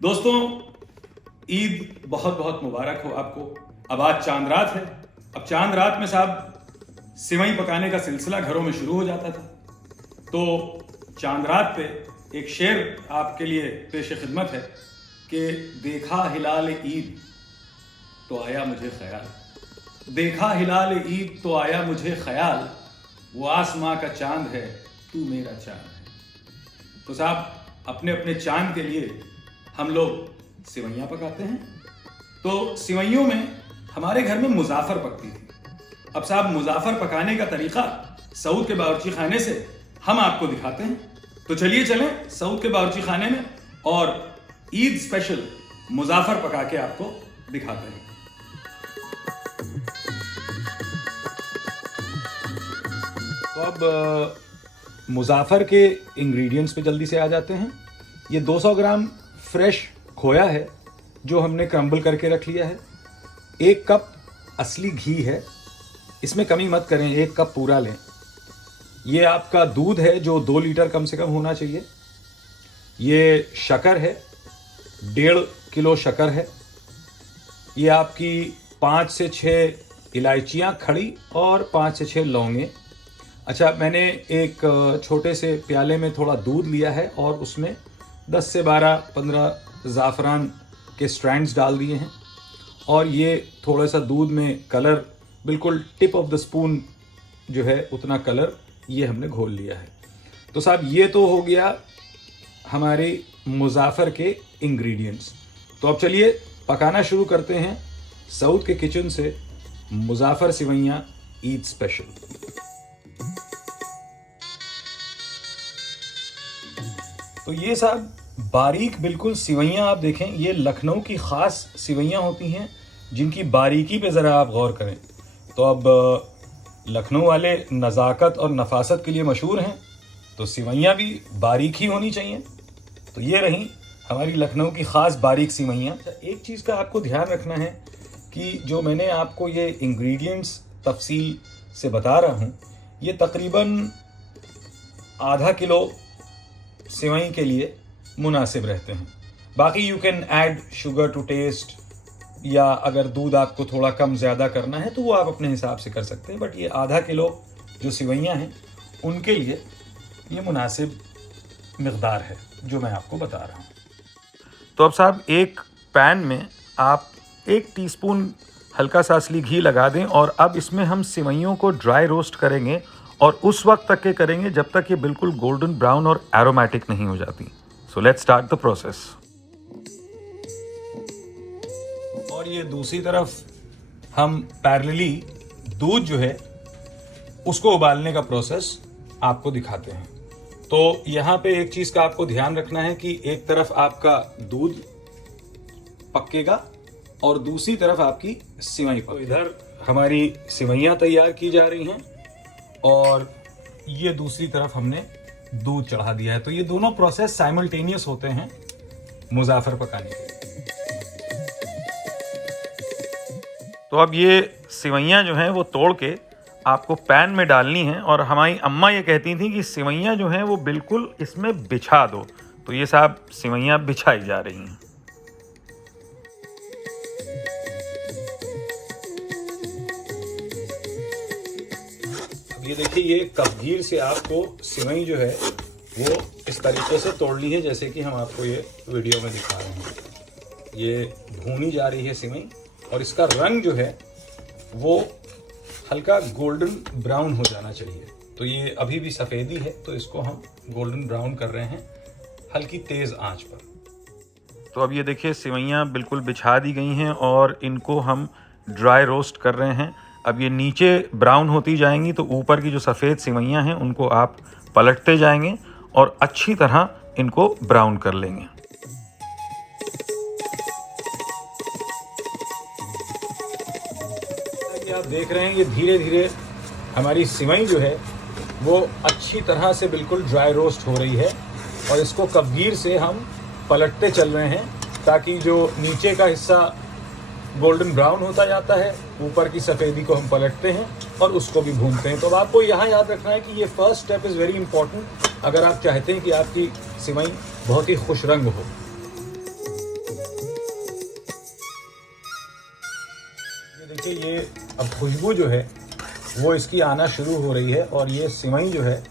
दोस्तों, ईद बहुत बहुत मुबारक हो आपको। अब आज चांद रात है। अब चांद रात में साहब सिवई पकाने का सिलसिला घरों में शुरू हो जाता था। तो चांद रात पे एक शेर आपके लिए पेश खिदमत है कि देखा हिलाल ईद तो आया मुझे ख्याल, देखा हिलाल ईद तो आया मुझे ख्याल, वो आसमां का चांद है तू मेरा चांद है। तो साहब अपने अपने चांद के लिए हम लोग सिवैयाँ पकाते हैं। तो सिवैयों में हमारे घर में मुज़ाफ़र पकती थी। अब साहब मुज़ाफ़र पकाने का तरीक़ा सऊद के बावर्ची खाने से हम आपको दिखाते हैं। तो चलिए चलें सऊद के बावर्ची खाने में और ईद स्पेशल मुज़ाफ़र पका के आपको दिखाते हैं। तो अब मुज़ाफ़र के इंग्रेडिएंट्स पे जल्दी से आ जाते हैं। ये 200 ग्राम फ्रेश खोया है जो हमने क्रम्बल करके रख लिया है। 1 कप असली घी है, इसमें कमी मत करें, 1 कप पूरा लें। ये आपका दूध है जो 2 लीटर कम से कम होना चाहिए। ये शक्कर है, 1.5 किलो शक्कर है। ये आपकी 5 से 6 इलायचियाँ खड़ी और 5 से 6 लौंगे। अच्छा, मैंने एक छोटे से प्याले में थोड़ा दूध लिया है और उसमें 10 से 12-15 ज़ाफ़रान के स्ट्रैंड्स डाल दिए हैं। और ये थोड़ा सा दूध में कलर, बिल्कुल टिप ऑफ द स्पून जो है उतना कलर ये हमने घोल लिया है। तो साहब ये तो हो गया हमारे मुज़ाफ़र के इंग्रेडिएंट्स। तो अब चलिए पकाना शुरू करते हैं सऊद के किचन से मुज़ाफ़र सिवैयाँ ईद स्पेशल। तो ये साहब बारीक बिल्कुल सिवैयाँ आप देखें, ये लखनऊ की ख़ास सिवैयाँ होती हैं जिनकी बारीकी पे ज़रा आप गौर करें। तो अब लखनऊ वाले नज़ाकत और नफासत के लिए मशहूर हैं, तो सिवैयाँ भी बारीक ही होनी चाहिए। तो ये रही हमारी लखनऊ की ख़ास बारीक सिवैयाँ। एक चीज़ का आपको ध्यान रखना है कि जो मैंने आपको ये इंग्रेडिएंट्स तफसील से बता रहा हूँ, ये तकरीबन आधा किलो सिवई के लिए मुनासिब रहते हैं। बाकी you can add sugar to taste, या अगर दूध आपको थोड़ा कम ज़्यादा करना है तो वो आप अपने हिसाब से कर सकते हैं। बट ये आधा किलो जो सिवैयाँ हैं उनके लिए ये मुनासिब मिक़दार है जो मैं आपको बता रहा हूँ। तो अब साहब एक पैन में आप 1 टीस्पून हल्का सा असली घी लगा दें और अब इसमें हम सिवैयों को ड्राई रोस्ट करेंगे और उस वक्त तक के करेंगे जब तक ये बिल्कुल गोल्डन ब्राउन और एरोमेटिक नहीं हो जाती। So let's start the process. और ये दूसरी तरफ हम पैरेलली दूध जो है उसको उबालने का प्रोसेस आपको दिखाते हैं। तो यहाँ पे एक चीज़ का आपको ध्यान रखना है कि एक तरफ आपका दूध पकेगा और दूसरी तरफ आपकी सिवई पकेगी। इधर हमारी सिवैयाँ तैयार की जा रही हैं और ये दूसरी तरफ हमने दूध चढ़ा दिया है। तो ये दोनों प्रोसेस साइमल्टेनियस होते हैं मुज़ाफ़र पकाने के। तो अब ये सिवैयाँ जो हैं वो तोड़ के आपको पैन में डालनी हैं और हमारी अम्मा ये कहती थी कि सिवैयाँ जो हैं वो बिल्कुल इसमें बिछा दो। तो ये साहब सिवैयाँ बिछाई जा रही हैं। ये देखिए, ये कपगीर से आपको सिवई जो है वो इस तरीके से तोड़नी है जैसे कि हम आपको ये वीडियो में दिखा रहे हैं। ये भूनी जा रही है सिवई और इसका रंग जो है वो हल्का गोल्डन ब्राउन हो जाना चाहिए। तो ये अभी भी सफ़ेदी है तो इसको हम गोल्डन ब्राउन कर रहे हैं हल्की तेज़ आंच पर। तो अब ये देखिए सिवैयाँ बिल्कुल बिछा दी गई हैं और इनको हम ड्राई रोस्ट कर रहे हैं। अब ये नीचे ब्राउन होती जाएंगी तो ऊपर की जो सफ़ेद सिवैयाँ हैं उनको आप पलटते जाएंगे और अच्छी तरह इनको ब्राउन कर लेंगे। ये आप देख रहे हैं ये धीरे धीरे हमारी सिवई जो है वो अच्छी तरह से बिल्कुल ड्राई रोस्ट हो रही है और इसको कपगीर से हम पलटते चल रहे हैं ताकि जो नीचे का हिस्सा गोल्डन ब्राउन होता जाता है, ऊपर की सफ़ेदी को हम पलटते हैं और उसको भी भूनते हैं। तो आपको यहाँ याद रखना है कि ये first step is very important अगर आप चाहते हैं कि आपकी सिवई बहुत ही खुश रंग हो। अब खुशबू जो है वो इसकी आना शुरू हो रही है और ये सिवई जो है,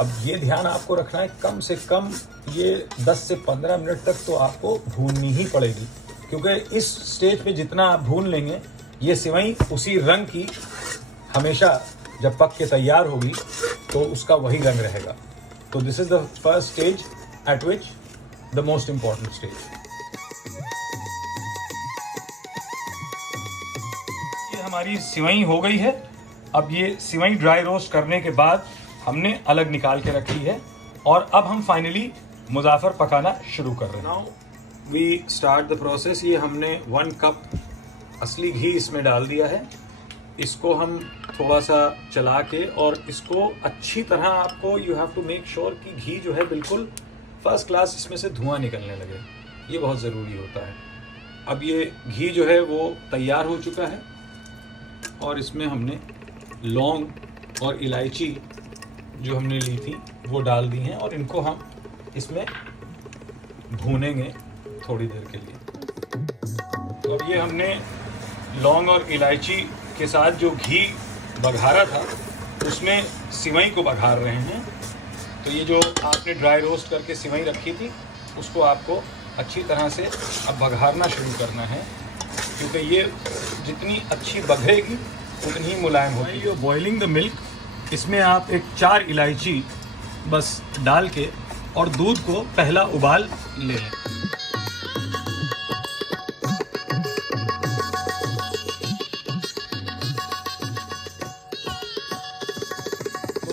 अब ये ध्यान आपको रखना है कम से कम ये 10 से 15 मिनट तक तो आपको भूननी ही पड़ेगी, क्योंकि इस स्टेज पे जितना आप भून लेंगे ये सिवई उसी रंग की हमेशा जब पक के तैयार होगी तो उसका वही रंग रहेगा। तो this is the first stage eight which the most important stage. ये हमारी सिवई हो गई है। अब ये सिवई ड्राई रोस्ट करने के बाद हमने अलग निकाल के रखी है और अब हम फाइनली मुज़ाफ़र पकाना शुरू कर रहे हैं। Now we start the process. ये हमने 1 कप असली घी इसमें डाल दिया है। इसको हम थोड़ा सा चला के और इसको अच्छी तरह आपको you have to make sure कि घी जो है बिल्कुल फर्स्ट क्लास इसमें से धुआं निकलने लगे, ये बहुत ज़रूरी होता है। अब ये घी जो है वो तैयार हो चुका है और इसमें हमने लौंग और इलायची जो हमने ली थी वो डाल दी हैं और इनको हम इसमें भूनेंगे थोड़ी देर के लिए। तो अब ये हमने लौंग और इलायची के साथ जो घी बघारा था उसमें सिवई को बघार रहे हैं। तो ये जो आपने ड्राई रोस्ट करके सिवई रखी थी उसको आपको अच्छी तरह से अब बघारना शुरू करना है, क्योंकि ये जितनी अच्छी बघेगी उतनी ही मुलायम होगी। जो बॉइलिंग द मिल्क, इसमें आप एक 4 इलायची बस डाल के और दूध को पहला उबाल ले लें।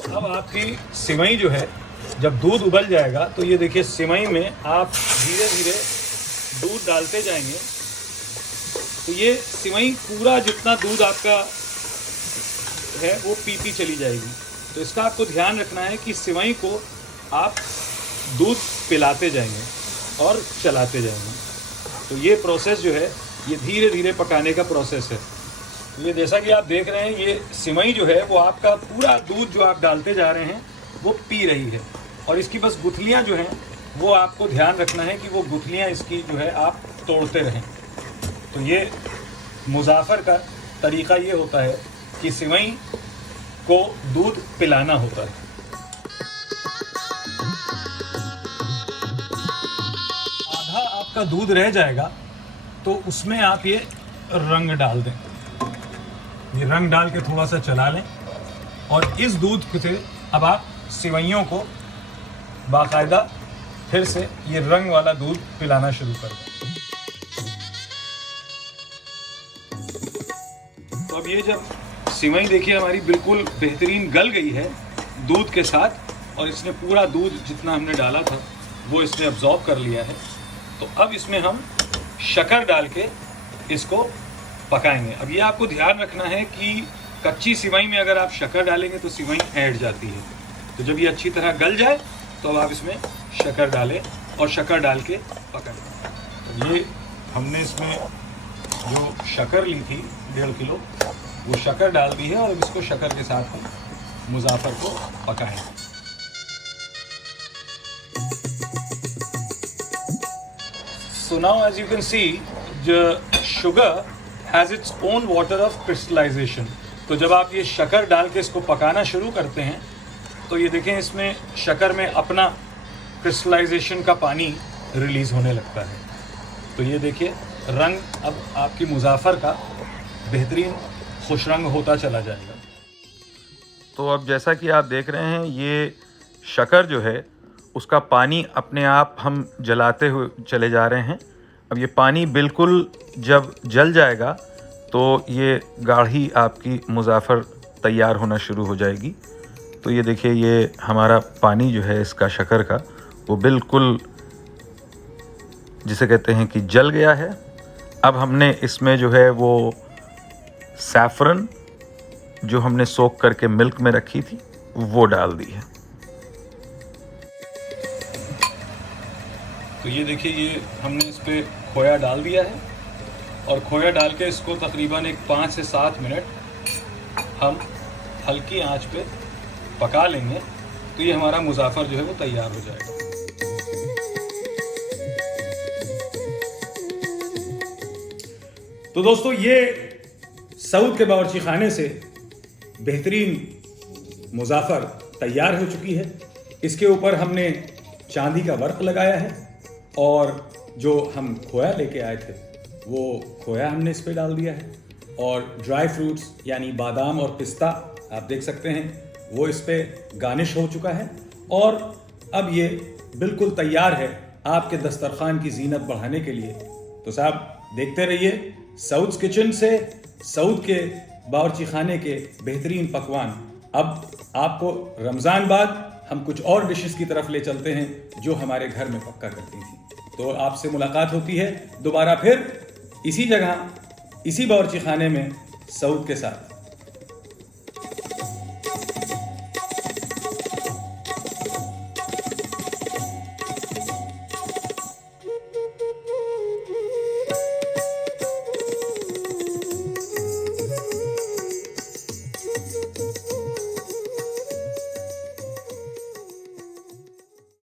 अब आपकी सिवई जो है जब दूध उबल जाएगा तो ये देखिए सिवई में आप धीरे धीरे दूध डालते जाएंगे तो ये सिवई पूरा जितना दूध आपका है वो पीती चली जाएगी। तो इसका आपको ध्यान रखना है कि सिवई को आप दूध पिलाते जाएंगे और चलाते जाएंगे। तो ये प्रोसेस जो है ये धीरे धीरे पकाने का प्रोसेस है। ये जैसा कि आप देख रहे हैं ये सिवई जो है वो आपका पूरा दूध जो आप डालते जा रहे हैं वो पी रही है और इसकी बस गुठलियाँ जो हैं वो आपको ध्यान रखना है कि वो गुठलियाँ इसकी जो है आप तोड़ते रहें। तो ये मुज़ाफ़र का तरीक़ा ये होता है कि सिवई को दूध पिलाना होता है। आधा आपका दूध रह जाएगा तो उसमें आप ये रंग डाल दें। ये रंग डाल के थोड़ा सा चला लें और इस दूध से अब आप सिवइयों को बाकायदा फिर से ये रंग वाला दूध पिलाना शुरू कर दें। तो अब ये जब सिवई देखिए हमारी बिल्कुल बेहतरीन गल गई है दूध के साथ और इसने पूरा दूध जितना हमने डाला था वो इसने अब्जॉर्ब कर लिया है, तो अब इसमें हम शक्कर डाल के इसको पकाएंगे। अब ये आपको ध्यान रखना है कि कच्ची सिवई में अगर आप शक्कर डालेंगे तो सिवई ऐंठ जाती है। तो जब ये अच्छी तरह गल जाए तो अब आप इसमें शक्कर डालें और शक्कर डाल के पकाएं। तो ये हमने इसमें जो शक्कर ली थी 1.5 किलो वो शक्कर डाल दी है और अब इसको शक्कर के साथ हम मुज़ाफ़र को पकाएं। So now as you can see the sugar has its own water of crystallization। तो जब आप ये शक्कर डाल के इसको पकाना शुरू करते हैं तो ये देखें इसमें शक्कर में अपना क्रिस्टलाइजेशन का पानी रिलीज़ होने लगता है। तो ये देखिए रंग अब आपकी मुज़ाफ़र का बेहतरीन खुश रंग होता चला जाएगा। तो अब जैसा कि आप देख रहे हैं ये शक्कर जो है उसका पानी अपने आप हम जलाते हुए चले जा रहे हैं। अब ये पानी बिल्कुल जब जल जाएगा तो ये गाढ़ी आपकी मुज़ाफ़र तैयार होना शुरू हो जाएगी। तो ये देखिए ये हमारा पानी जो है इसका शक्कर का वो बिल्कुल जिसे कहते हैं कि जल गया है। अब हमने इसमें जो है वो सैफ़रन जो हमने सोक करके मिल्क में रखी थी वो डाल दी है। तो ये देखिए ये हमने इस पर खोया डाल दिया है और खोया डाल के इसको तकरीबन एक 5 से 7 मिनट हम हल्की आंच पे पका लेंगे तो ये हमारा मुज़ाफ़र जो है वो तैयार हो जाएगा। तो दोस्तों ये सऊद के बावर्ची खाने से बेहतरीन मुज़ाफ़र तैयार हो चुकी है। इसके ऊपर हमने चांदी का वर्क लगाया है और जो हम खोया लेके आए थे वो खोया हमने इस पे डाल दिया है, और ड्राई फ्रूट्स यानी बादाम और पिस्ता आप देख सकते हैं वो इस पे गार्निश हो चुका है। और अब ये बिल्कुल तैयार है आपके दस्तरखान की जीनत बढ़ाने के लिए। तो साहब देखते रहिए सऊद्स किचन से सऊद के बावर्ची खाने के बेहतरीन पकवान। अब आपको रमज़ान बाद हम कुछ और डिशेस की तरफ ले चलते हैं जो हमारे घर में पक्का करती थी। तो आपसे मुलाकात होती है दोबारा फिर इसी जगह इसी बावर्ची खाने में सऊद के साथ।